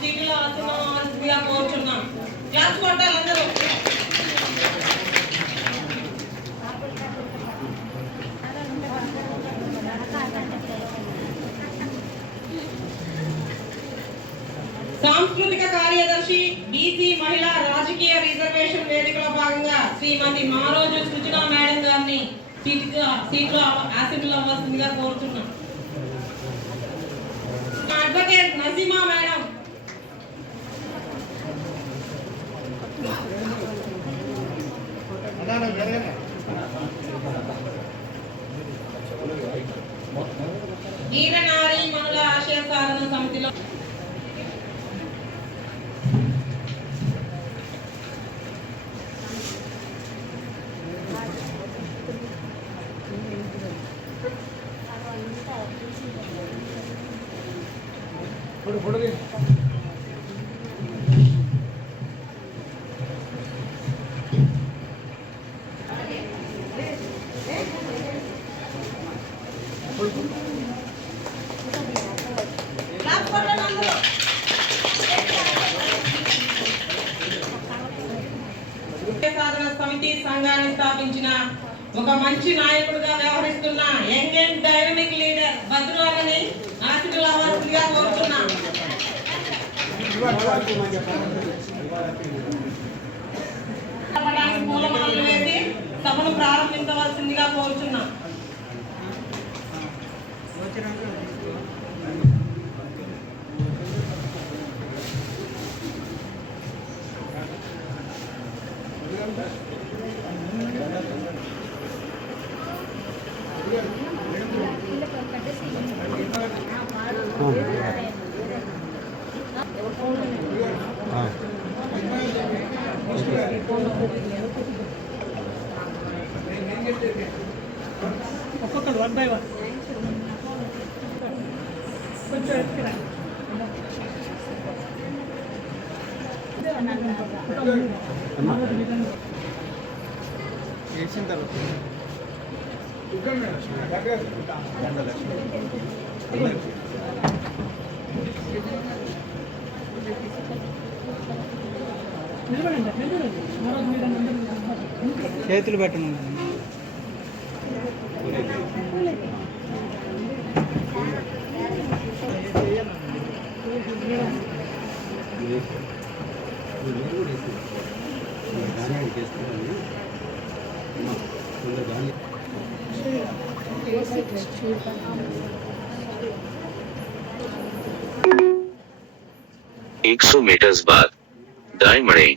సీట్లో ఆసనంగా కోరుచున్నాం. క్లాస్ కొట్టాలి అందరూ. సాంస్కృతిక కార్యదర్శి బీసీ మహిళా రాజకీయ రిజర్వేషన్ వేదికలో భాగంగా శ్రీమతి మారోజు సృజన మేడం గారిని సీట్లో అసెంబ్లీ అవ్వాల్సిందిగా కోరుతున్నాం. అడ్వకేట్ నజీమా మేడం, వీరనారీ మనుల ఆశయ సాధన సమితిలో సాధన సమితి సంఘాన్ని స్థాపించిన ఒక మంచి నాయకుడిగా వ్యవహరిస్తున్న యంగ్ అండ్ డైనమిక్ లీడర్ భద్రులని ఆశీర్వాదాలుగా కోరుతున్నాం. పూలమాలలు వేసి సభను ప్రారంభించవలసిందిగా కోరుతున్నాం. ఒక్కొక్కరు 1 by 1 కొంచెం ఎత్తుకురా. చేసిన తర్వాత చేతులు పెట్టను. एक 100 मीटर्स बाद दाएं मुड़ें।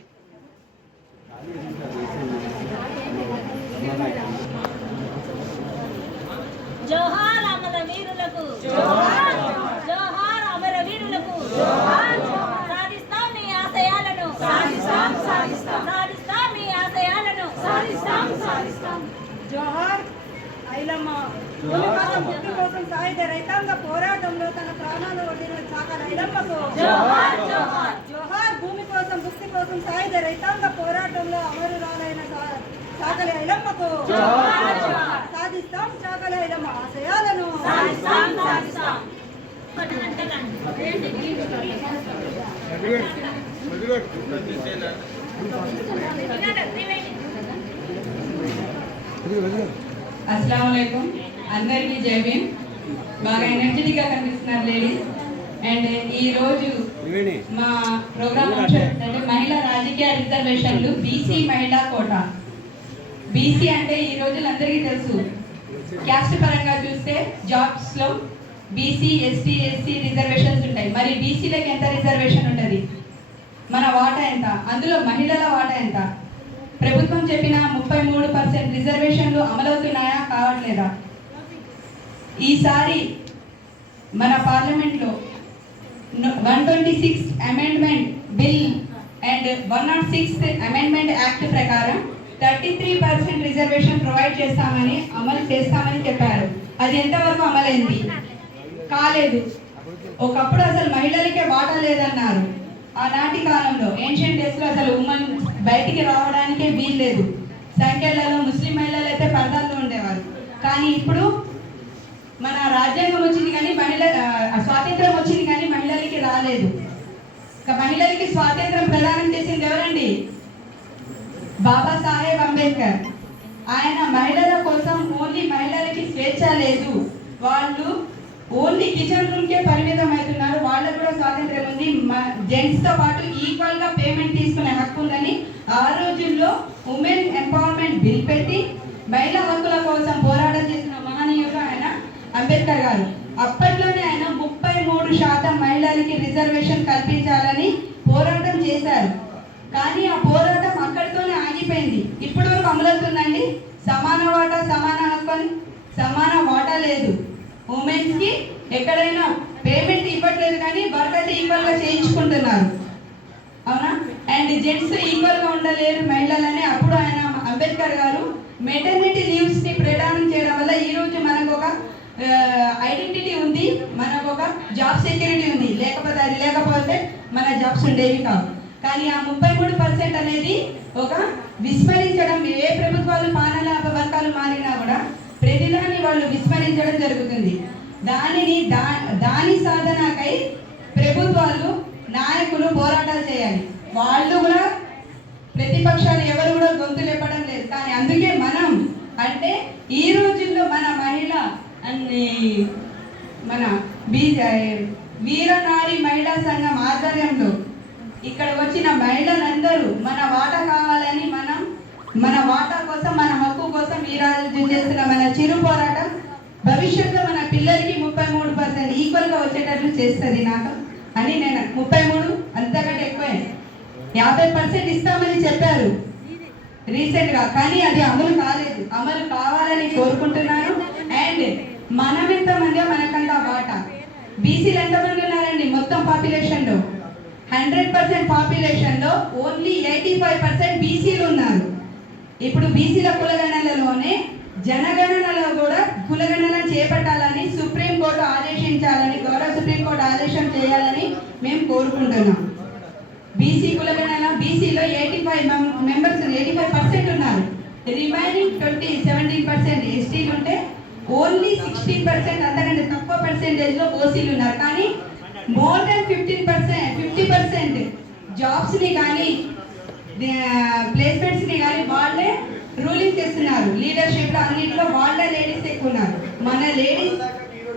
जोहार अमरवीरुలకు जोहार जोहार अमरवीरुలకు जोहार సాధిస్తాం మీ ఆశయాలను సాధిస్తాం సాధిస్తాం సాధిస్తాం మీ ఆశయాలను సాధిస్తాం సాధిస్తాం. జోహార్ ఐలమ్మ. భూమి కోసం ముక్తి కోసం సాయుధ రైతాంగ పోరాటంలో తన ప్రాణాలు వదిలిన సాగల ఐలమ్మకు జోహార్ జోహార్ జోహార్. భూమి కోసం ముక్తి కోసం సాయుధ రైతాంగ పోరాటంలో అమరురాలైన సాగల ఐలమ్మకు జోహార్ జోహార్. సాధిస్తాం సాగల ఐలమ్మ ఆశయాలను సాధిస్తాం సాధిస్తాం. अस्सलाम वालेकुम. అందరికీ జై భీమ్. బాగా ఎనర్జెటిక్ గా కనిపిస్తున్నారు లేడీస్. అండ్ ఈ రోజు మా ప్రోగ్రామ్ అంటే మహిళా రాజకీయ రిజర్వేషన్లు బీసీ మహిళా కోటా. బీసీ అంటే ఈ రోజులు అందరికీ తెలుసు, క్యాస్ట్ పరంగా చూస్తే జాబ్స్ లో బీసీ ఎస్టీ ఎస్సీ రిజర్వేషన్స్ ఉంటాయి. మరి బీసీలకు ఎంత రిజర్వేషన్ ఉంటుంది, మన వాటా ఎంత, అందులో మహిళల వాటా ఎంత? ప్రభుత్వం చెప్పిన 33% రిజర్వేషన్లు అమలవుతున్నాయా కావట్లేదా? ఈసారి మన పార్లమెంట్లో 126 amendment bill and 106th amendment act ప్రకారం 33% రిజర్వేషన్ ప్రొవైడ్ చేస్తామని అమలు చేస్తామని చెప్పారు. అది ఎంతవరకు అమలైంది? కాలేదు. ఒకప్పుడు అసలు మహిళలకే వాటా లేదన్నారు. ఆనాటి కాలంలో ఏన్షియంట్ డేస్లో అసలు ఉమెన్ బయటికి రావడానికే వీల్లేదు. సంఖ్యలలో ముస్లిం మహిళలు అయితే పర్దాల్లో ఉండేవారు. కానీ ఇప్పుడు మన రాజ్యాంగం వచ్చింది కానీ స్వాతంత్రం వచ్చింది కానీ మహిళలకి రాలేదు. మహిళలకి స్వాతంత్రం ప్రదానం చేసింది ఎవరండి? బాబాసాహెబ్ అంబేద్కర్. ఆయన మహిళల కోసం ఓన్లీ మహిళలకి స్వేచ్ఛ లేదు, వాళ్ళు ఓన్లీ కిచెన్ రూమ్కే పరిమితం అవుతున్నారు, వాళ్ళకు కూడా స్వాతంత్రం ఉంది, జెంట్స్తో పాటు ఈక్వల్గా పేమెంట్ తీసుకునే హక్కు ఉందని ఆ రోజుల్లో ఉమెన్ ఎంపవర్మెంట్ బిల్ పెట్టి మహిళా హక్కుల కోసం పోరాటం చేసిన మహనీయుడు ఆయన అంబేద్కర్ గారు. అప్పట్లోనే ఆయన 33% మహిళలకి రిజర్వేషన్ కల్పించాలని పోరాటం చేశారు. కానీ ఆ పోరాటం అక్కడితోనే ఆగిపోయింది. ఇప్పటి వరకు అమలవుతుందండి. సమాన వాటా సమాన హక్కు అని సమాన వాటా లేదు. ఉమెన్స్కి ఎక్కడైనా పేమెంట్ ఇవ్వట్లేదు కానీ వర్క్ అయితే ఈక్వల్గా చేయించుకుంటున్నారు, అవునా? అండ్ జెంట్స్ ఈక్వల్గా ఉండలేరు మహిళలని అప్పుడు ఆయన అంబేద్కర్ గారు మెటర్నిటీ లీవ్స్ని ప్రదానం చేయడం వల్ల ఈరోజు మనకు ఒక ఐడెంటిటీ ఉంది, మనకు ఒక జాబ్ సెక్యూరిటీ ఉంది. లేకపోతే మన జాబ్స్ ఉండేవి కావు. కానీ ఆ 33% అనేది ఒక విస్మరించడం, ఏ ప్రభుత్వాలు పాలన వర్గాలు మారినా కూడా ప్రతిదాన్ని వాళ్ళు విస్మరించడం జరుగుతుంది. దాని సాధనకై ప్రభుత్వాలు నాయకులు పోరాటాలు చేయాలి. వాళ్ళు కూడా ప్రతిపక్షాలు ఎవరు కూడా గొంతు లేపడం లేదు. కానీ అందుకే మనం అంటే ఈ రోజుల్లో మన మహిళ అన్ని మన వీరనారి మహిళా సంఘం ఆధ్వర్యంలో ఇక్కడ వచ్చిన మహిళలందరూ మన వాటా కావాలని మన వాటా కోసం మన హక్కు కోసం ఈ రోజు చేస్తున్న మన చిరు పోరాటం భవిష్యత్తులో మన పిల్లలకి 33% ఈక్వల్గా వచ్చేటట్లు చేస్తుంది నాకు అని నేను 33 అంతకంటే ఎక్కువే 50% ఇస్తామని చెప్పారు రీసెంట్గా, కానీ అది అమలు కాలేదు. అమలు కావాలని కోరుకుంటున్నాను. అండ్ మనం ఎంతమంది మనకంతా వాటా. బీసీలు ఎంతమంది ఉన్నారండి మొత్తం పాపులేషన్లో? 100% పాపులేషన్లో ఓన్లీ 85% బీసీలు ఉన్నారు. ఇప్పుడు బీసీల కులగణనలోనే జనగణనలో కూడా కులగణన చేపట్టాలని సుప్రీంకోర్టు ఆదేశించాలని, గౌరవ సుప్రీంకోర్టు ఆదేశం చేయాలని మేము కోరుకుంటున్నాం. బీసీ కులగణన బీసీలో 85% ఉన్నారు. రిమైనింగ్ 17% ఎస్టీలు ఉంటే ఓన్లీ 16% అంతకంటే తక్కువ పర్సెంటేజ్లో ఓసీలు ఉన్నారు. కానీ మోర్ దెన్ 50% జాబ్స్ని కానీ ప్లేస్మెంట్స్ని కానీ వాళ్ళే రూలింగ్ చేస్తున్నారు. లీడర్షిప్లో అన్నింటిలో వాళ్ళే లేడీస్ ఎక్కువ ఉన్నారు. మన లేడీస్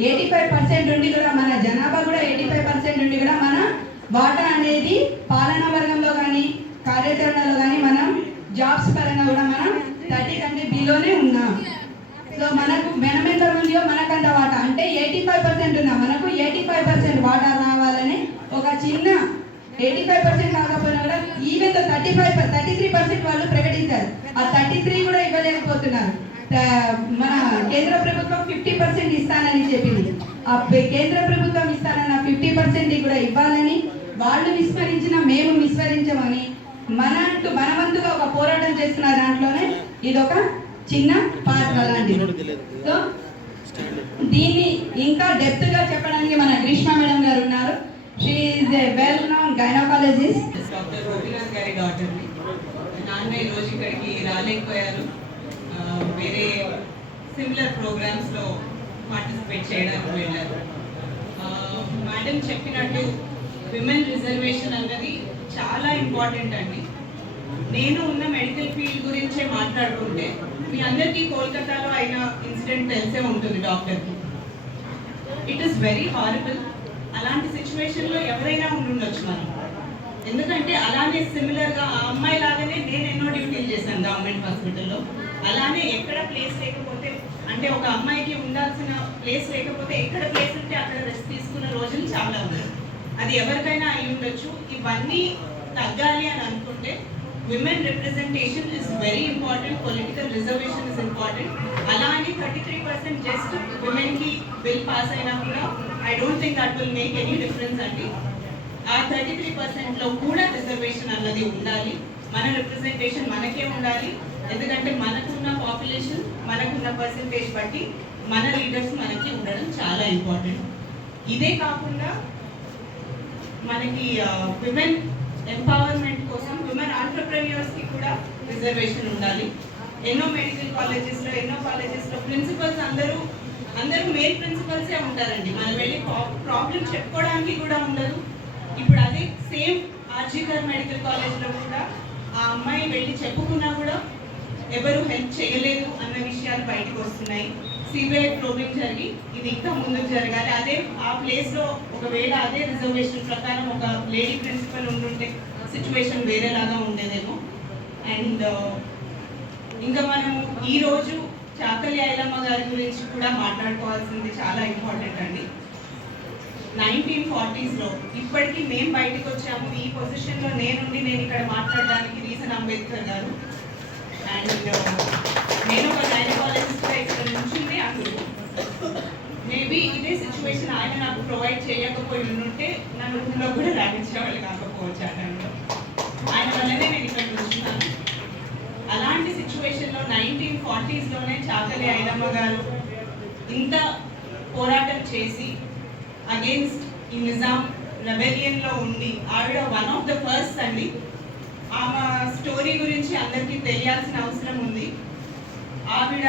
85% ఉండి కూడా, మన జనాభా కూడా 85% ఉండి కూడా మన వాటా అనేది పాలనా వర్గంలో కానీ కార్యాచరణలో కానీ మనం జాబ్స్ పరంగా కూడా మనం 30 కంటే బిలోనే ఉన్నాం. సో మనకు ఎంత ఉందో మనకంత వాటా అంటే 85% ఉన్నాం. మనకు 85% వాటా రావాలని ఒక చిన్న 85% కాకపోయినా కూడా ఈవెన్ 33% వాళ్ళు ప్రకటించారు. ఆ 33 కూడా ఇవ్వలేకపోతున్నారు. మన కేంద్ర ప్రభుత్వం 50% ఇస్తానని చెప్పింది. ఆ కేంద్ర ప్రభుత్వం ఇస్తానన్న 50% కూడా ఇవ్వాలని వాళ్ళు విస్మరించిన మేము విస్మరించమని మన వంతుగా ఒక పోరాటం చేస్తున్న దాంట్లోనే ఇదొక చిన్న పాత్ర లాంటిది. సో దీన్ని ఇంకా డెప్త్ గా చెప్పడానికి మన గ్రీష్మ మేడం గారు ఉన్నారు. She is a well known gynaecologist. Doctor Gopinath గారి డాక్టర్ని. నాన్న ఈరోజు ఇక్కడికి రాలేకపోయారు, వేరే సిమిలర్ ప్రోగ్రామ్స్లో పార్టిసిపేట్ చేయడానికి వెళ్ళారు. మేడం చెప్పినట్టు విమెన్ రిజర్వేషన్ అన్నది చాలా ఇంపార్టెంట్ అండి. నేను ఉన్న మెడికల్ ఫీల్డ్ గురించే మాట్లాడుకుంటే మీ అందరికీ కోల్కతాలో అయిన ఇన్సిడెంట్ తెలిసే ఉంటుంది డాక్టర్కి. It is very horrible. అలాంటి సిచ్యువేషన్లో ఎవరైనా ఉండొచ్చు మనం. ఎందుకంటే అలానే సిమిలర్గా ఆ అమ్మాయి లాగానే నేను ఎన్నో డ్యూటీలు చేశాను గవర్నమెంట్ హాస్పిటల్లో. అలానే ఎక్కడ ప్లేస్ లేకపోతే, అంటే ఒక అమ్మాయికి ఉండాల్సిన ప్లేస్ లేకపోతే ఎక్కడ ప్లేస్ ఉంటే అక్కడ రెస్ట్ తీసుకున్న రోజులు చాలా ఉన్నాయి. అది ఎవరికైనా అయి ఉండొచ్చు. ఇవన్నీ తగ్గాలి అని అనుకుంటే women representation is very important. Political reservation is important. అలా అని 33% జస్ట్ విమెన్కి బిల్ పాస్ అయినా కూడా I don't think that will make any difference అండి. ఆ 33%లో కూడా రిజర్వేషన్ అన్నది ఉండాలి. మన రిప్రజెంటేషన్ మనకే ఉండాలి. ఎందుకంటే మనకున్న పాపులేషన్, మనకున్న పర్సంటేజ్ బట్టి మన లీడర్స్ మనకి ఉండడం చాలా ఇంపార్టెంట్. ఇదే కాకుండా మనకి విమెన్ ఎంపవర్మెంట్ కోసం విమెన్ ఆంటర్ప్రెన్యూర్స్కి కూడా రిజర్వేషన్ ఉండాలి. ఎన్నో మెడికల్ కాలేజెస్లో ప్రిన్సిపల్స్ అందరూ అందరూ మేల్ ప్రిన్సిపల్సే ఉంటారండి. మనం వెళ్ళి ప్రాబ్లం చెప్పుకోవడానికి కూడా ఉండదు. ఇప్పుడు అదే సేమ్ ఆర్జీకర్ మెడికల్ కాలేజ్లో కూడా ఆ అమ్మాయి వెళ్ళి చెప్పుకున్నా కూడా ఎవరు హెల్ప్ చేయలేదు అన్న విషయాలు బయటకు వస్తున్నాయి. సిబిఐ ప్రోబింగ్ జరిగి ఇది ఇంకా ముందుకు జరగాలి. అదే ఆ ప్లేస్లో ఒకవేళ అదే రిజర్వేషన్ ప్రకారం ఒక లేడీ ప్రిన్సిపల్ ఉండుంటే సిచ్యువేషన్ వేరేలాగా ఉండేదేమో. అండ్ ఇంకా మనము ఈరోజు చాకలి ఐలమ్మ గారి గురించి కూడా మాట్లాడుకోవాల్సింది చాలా ఇంపార్టెంట్ అండి. 1940s ఇప్పటికీ మేము బయటకు వచ్చాము. ఈ పొజిషన్లో నేను ఇక్కడ మాట్లాడడానికి రీజన్ అంబేద్కర్ గారు. అండ్ నేను ఒక గైనకాలజిస్ట్గా ఇక్కడ నుంచింది అందులో. మేబీ ఇదే సిచ్యువేషన్ ఆయన నాకు ప్రొవైడ్ చేయకపోయి ఉంటే నన్ను రూమ్లో కూడా రాగించేవాళ్ళు కాకపోవచ్చు ఆ టైంలో. ఆయన వల్లనే నేను ఇక్కడ నుంచున్నాను. అలాంటి సిచ్యువేషన్లో 1940s చాకలి ఐలమ్మ గారు ఇంత పోరాటం చేసి అగేన్స్ట్ ఈ నిజాం రెబెలియన్లో ఉండి ఆవిడ వన్ ఆఫ్ ద ఫస్ట్ అండి. ఆమె స్టోరీ గురించి అందరికీ తెలియాల్సిన అవసరం ఉంది. ఆవిడ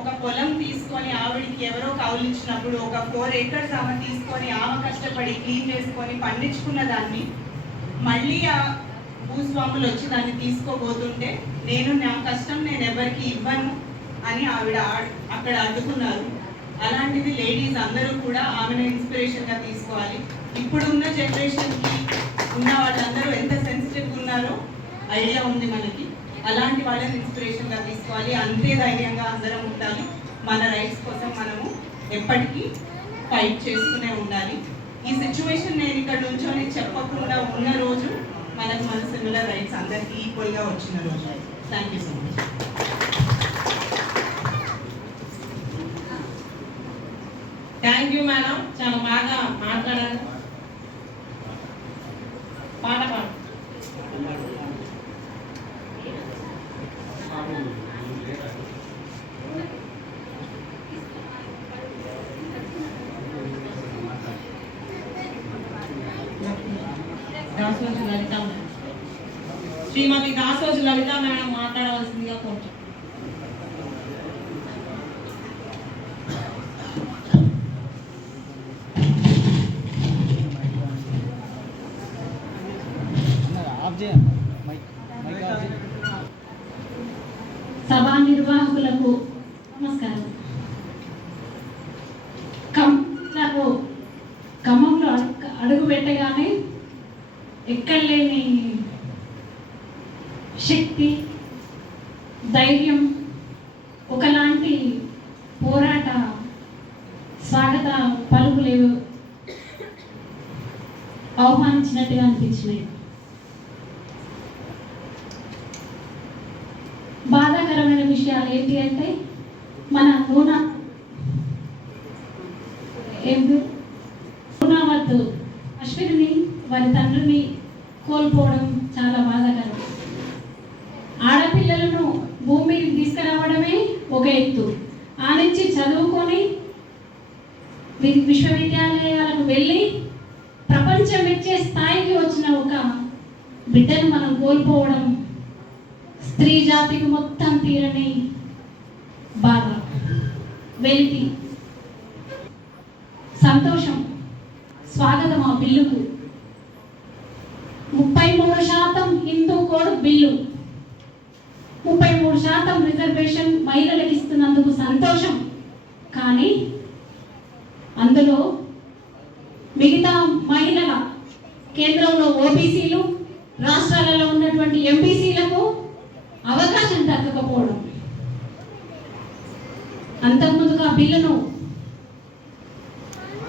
ఒక పొలం తీసుకొని ఆవిడికి ఎవరో కౌలిచ్చినప్పుడు ఒక 4 acres ఆమె తీసుకొని ఆమె కష్టపడి క్లీన్ చేసుకొని పండించుకున్న దాన్ని మళ్ళీ ఆ భూస్వాములు వచ్చి దాన్ని తీసుకోబోతుంటే నా కష్టం నేను ఎవరికి ఇవ్వను అని ఆవిడ అక్కడ అడ్డుకున్నారు. అలాంటిది లేడీస్ అందరూ కూడా ఆమెను ఇన్స్పిరేషన్గా తీసుకోవాలి. ఇప్పుడున్న జనరేషన్కి ఉన్న వాళ్ళందరూ ఎంత సెన్సిటివ్గా ఉన్నారో ఐడియా ఉంది మనకి. అలాంటి వాళ్ళని ఇన్స్పిరేషన్గా తీసుకోవాలి. అంతే ధైర్యంగా అందరం ఉండాలి. మన రైట్స్ కోసం మనము ఎప్పటికీ ఫైట్ చేస్తూనే ఉండాలి. ఈ సిచ్యువేషన్ నేను ఇక్కడ నుంచొని చెప్పకుండా ఉన్న రోజు మనకు మన సిమిలర్ రైట్స్ అందరికీ ఈక్వల్గా వచ్చిన రోజు. Thank you so much. Thank you madam, చాలా బాగా మాట్లాడారు. పాట పాడు. దాసోజు లలిత, శ్రీమతి దాసోజు లలిత మేడం మాట్లాడవలసిందిగా కోరుతున్నాను. సభా నిర్వాహకులకు నమస్కారం. ఖమ్మంలో అడుగు పెట్టగానే ఎక్కడ లేని శక్తి, ధైర్యం, ఒకలాంటి పోరాట స్వాగత పలుకులు ఆహ్వానించినట్టుగా అనిపించినాయి. బాధాకరమైన విషయాలు ఏంటి అంటే మన నూనావత్ అశ్విని వారి తండ్రిని కోల్పోవడం చాలా బాధాకరం. ఆడపిల్లలను భూమి తీసుకురావడమే ఒక ఎత్తు, ఆ నుంచి చదువుకొని విశ్వవిద్యాలయాలకు వెళ్ళి ప్రపంచం మెచ్చే స్థాయికి వచ్చిన ఒక బిడ్డను మనం కోల్పోవడం స్త్రీ జాతికి మొత్తం తీరని బాధ, వెలితి. సంతోషం, స్వాగతం ఆ బిల్లుకు. 33% హిందూ కోడ్ బిల్లు, 33% రిజర్వేషన్ మహిళలకు ఇస్తున్నందుకు సంతోషం. కానీ అందులో మిగతా మహిళల కేంద్రంలో ఓబీసీలు, రాష్ట్రాలలో ఉన్నటువంటి ఎంబీసీలకు అవకాశం దక్కకపోవడం. అంతకుముందుగా బిల్లును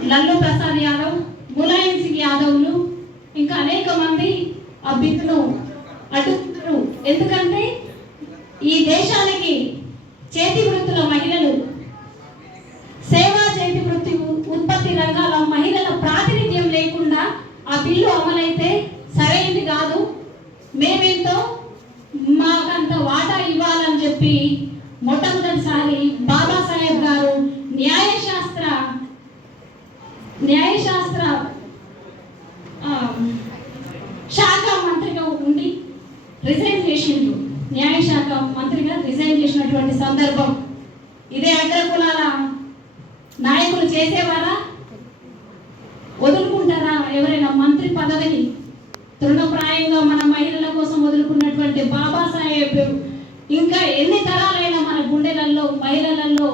లల్లు ప్రసాద్ యాదవ్, ములాయం సింగ్ యాదవ్లు ఇంకా అనేక మంది ఆ బిల్లును అడ్డుకున్నారు. ఎందుకంటే ఈ దేశానికి చేతి వృత్తుల మహిళలు, సేవా చేతి వృత్తి ఉత్పత్తి రంగాల మహిళల ప్రాతినిధ్యం లేకుండా ఆ బిల్లు అమలైతే సరైనది కాదు, మేమేంతో మాకంత వాటా ఇవ్వాలని చెప్పి మొట్టమొదటిసారి బాబాసాహెబ్ గారు న్యాయశాస్త్ర శాఖ మంత్రిగా ఉండి రిజైన్ చేసిండ్రు. న్యాయశాఖ మంత్రిగా రిజైన్ చేసినటువంటి సందర్భం ఇదే. అగ్రకులాల చేసేవారా? వదులుకుంటారా ఎవరైనా మంత్రి పదవిని? తృణప్రాయంగా మన మహిళల కోసం వదులుకున్నటువంటి బాబాసాహెబ్ ఇంకా ఎన్ని తరాలైనా మన గుండెలలో మహిళలలో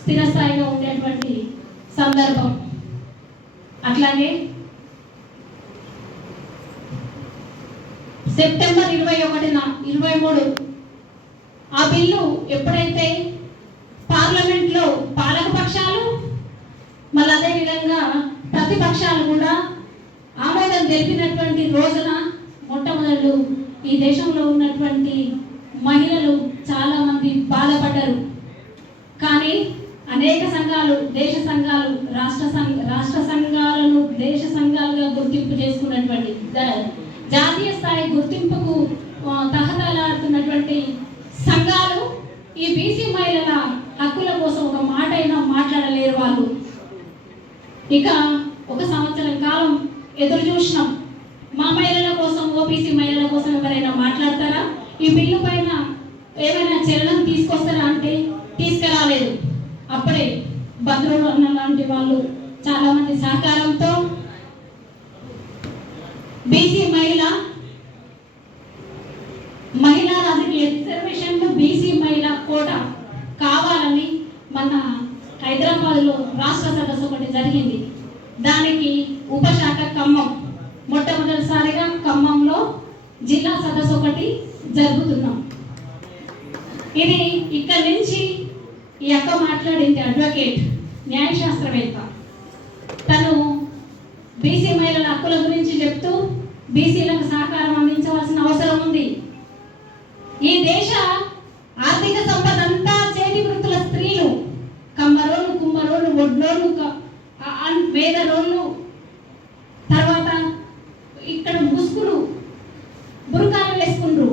స్థిరస్థాయిగా ఉండేటువంటి సందర్భం. అట్లాగే సెప్టెంబర్ 21న 23 ఆ బిల్లు ఎప్పుడైతే పార్లమెంట్లో పాలక పక్షాలు మళ్ళీ అదే విధంగా ప్రతిపక్షాలు కూడా ఆమోదం తెలిపినటువంటి రోజున మొట్టమొదలు ఈ దేశంలో ఉన్నటువంటి మహిళలు చాలా మంది బాధపడ్డారు. కానీ అనేక సంఘాలు, దేశ సంఘాలు, రాష్ట్ర సంఘాలను దేశ సంఘాలుగా గుర్తింపు చేసుకున్నటువంటి జాతీయ స్థాయి గుర్తింపుకు తహతలాడుతున్నటువంటి సంఘాలు ఈ బీసీ మహిళల హక్కుల కోసం ఒక మాట అయినా మాట్లాడలేరు వాళ్ళు. ఇక ఒక సంవత్సరం కాలం ఎదురు చూసినాం. మా మహిళల కోసం, ఓబీసీ మహిళల కోసం ఎవరైనా మాట్లాడతారా? ఈ బిల్లు పైన ఏమైనా చలనం తీసుకొస్తారా అంటే తీసుకురాలేదు. అప్పుడే భద్రులు అన్న లాంటి వాళ్ళు చాలా మంది సహకారంతో బీసీ మహిళా రాజకీయ రిజర్వేషన్లు బీసీ మహిళా కోటా కావాలని మన హైదరాబాద్లో రాష్ట్ర సదస్సు ఒకటి జరిగింది. దానికి ఉపశాఖ ఖమ్మం, మొట్టమొదటిసారిగా ఖమ్మంలో జిల్లా సదస్సు ఒకటి జరుపుతున్నాం. ఇది ఇక్కడి నుంచి ఈ అక్క మాట్లాడింది, అడ్వకేట్, న్యాయశాస్త్రవేత్త. తను బీసీ మహిళల హక్కుల గురించి చెప్తూ బీసీలకు సహకారం అందించవలసిన అవసరం ఉంది. ఈ దేశ ఆర్థిక సంపద అంతా చేతి వృత్తుల స్త్రీలు, కమ్మరోళ్ళు, కుమ్మరోళ్ళు, ఒడ్లోళ్ళు, వేదరోళ్ళు, తర్వాత ఇక్కడ ముసుగులు, బురకాలు వేసుకుండ్రు.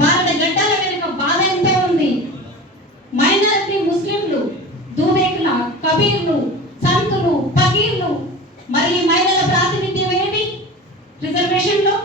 భారత గడ్డల వెనుక బాధ ఎంతో ఉంది. మైనారిటీ ముస్లింలు, దూదేకుల, కబీర్లు, సంతులు, ఫకీర్లు, మరి మహిళల ప్రాతినిధ్యం ఏమి రిజర్వేషన్లో?